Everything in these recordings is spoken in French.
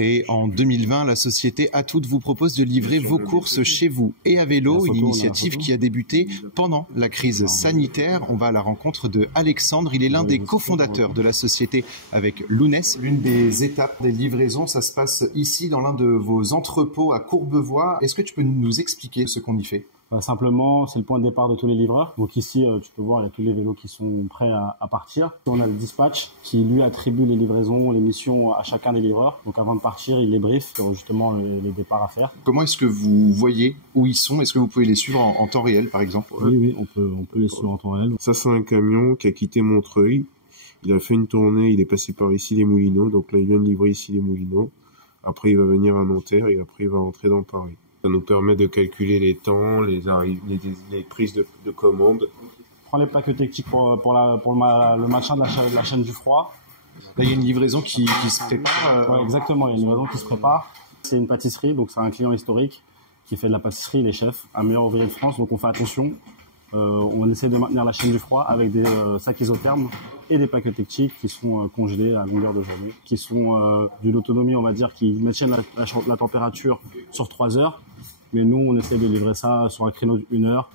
Créée en 2020, la société Atoute vous propose de livrer vos courses chez vous et à vélo, une initiative qui a débuté pendant la crise sanitaire. On va à la rencontre de Alexandre, il est l'un des cofondateurs de la société avec Lounès. L'une des étapes des livraisons, ça se passe ici dans l'un de vos entrepôts à Courbevoie. Est-ce que tu peux nous expliquer ce qu'on y fait ? Simplement, c'est le point de départ de tous les livreurs. Donc ici, tu peux voir, il y a tous les vélos qui sont prêts à partir. On a le dispatch qui, lui, attribue les livraisons, les missions à chacun des livreurs. Donc avant de partir, il les brief sur justement les départs à faire. Comment est-ce que vous voyez où ils sont ? Est-ce que vous pouvez les suivre en temps réel, par exemple ? Oui, on peut les suivre en temps réel. Ça, c'est un camion qui a quitté Montreuil. Il a fait une tournée, il est passé par ici les Moulineaux. Donc là, il vient de livrer ici les Moulineaux. Après, il va venir à Nanterre et après, il va rentrer dans Paris. Ça nous permet de calculer les temps, les prises de commandes. On prend les plaques techniques pour le machin de la chaîne du froid. Là, il y a une livraison qui se prépare. Ouais, exactement, il y a une livraison qui se prépare. C'est une pâtisserie, donc c'est un client historique qui fait de la pâtisserie, il est chef, un meilleur ouvrier de France, donc on fait attention. On essaie de maintenir la chaîne du froid avec des sacs isothermes et des plaques techniques qui sont congelées à longueur de journée, qui sont d'une autonomie, on va dire, qui maintiennent la température sur 3 heures. Mais nous, on essaie de livrer ça sur un créneau d'1 heure.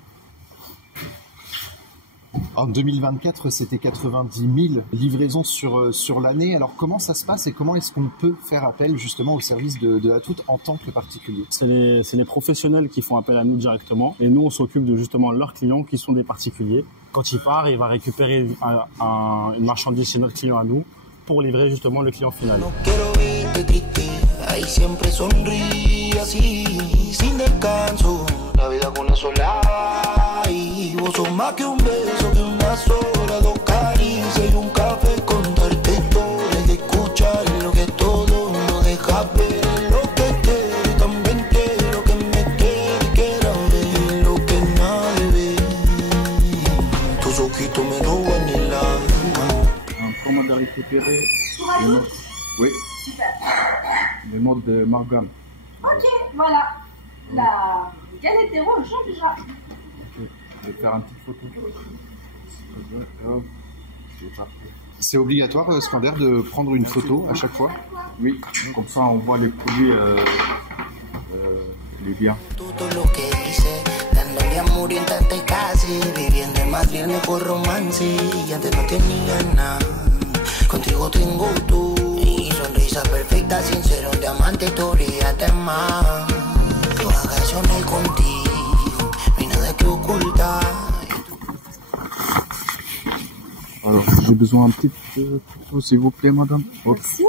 En 2024, c'était 90 000 livraisons sur l'année. Alors, comment ça se passe et comment est-ce qu'on peut faire appel justement au service de Atoute en tant que particulier ? C'est les professionnels qui font appel à nous directement. Et nous, on s'occupe de justement leurs clients qui sont des particuliers. Quand il part, il va récupérer une marchandise chez notre client à nous pour livrer justement le client final. Vos sos más que un beso, que una sola, dos caricias y un café, contarte historias y escuchar lo que todo no deja ver, lo que quiero y también quiero que me quiera y quiera ver lo que nadie ve. Tus ojitos me roban el alma. Comment de récupérer les notes de Margam. Ok, voilà. La galette des roses, Jean déjà. Je vais faire une petite photo. C'est obligatoire, Skander, de prendre une photo à chaque fois ? Oui, comme ça on voit les produits, les biens. Contigo tengo tú y sonrisa perfecta, sincero, un diamante, tú bríllate más. Yo vacacioné contigo, no hay nada que ocultar. Alors, j'ai besoin d'une petite photo, s'il vous plaît, madame. Merci.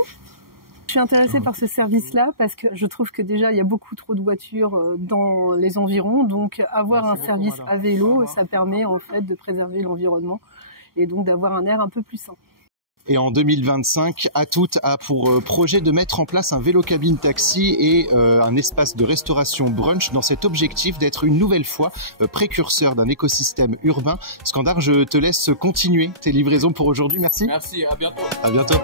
Je suis intéressée par ce service-là parce que je trouve que déjà, il y a beaucoup trop de voitures dans les environs. Donc, avoir un service à vélo, ça permet en fait de préserver l'environnement et donc d'avoir un air un peu plus sain. Et en 2025, Atoute a pour projet de mettre en place un vélo-cabine taxi et un espace de restauration brunch dans cet objectif d'être une nouvelle fois précurseur d'un écosystème urbain. Skander, je te laisse continuer tes livraisons pour aujourd'hui. Merci. Merci, à bientôt. À bientôt.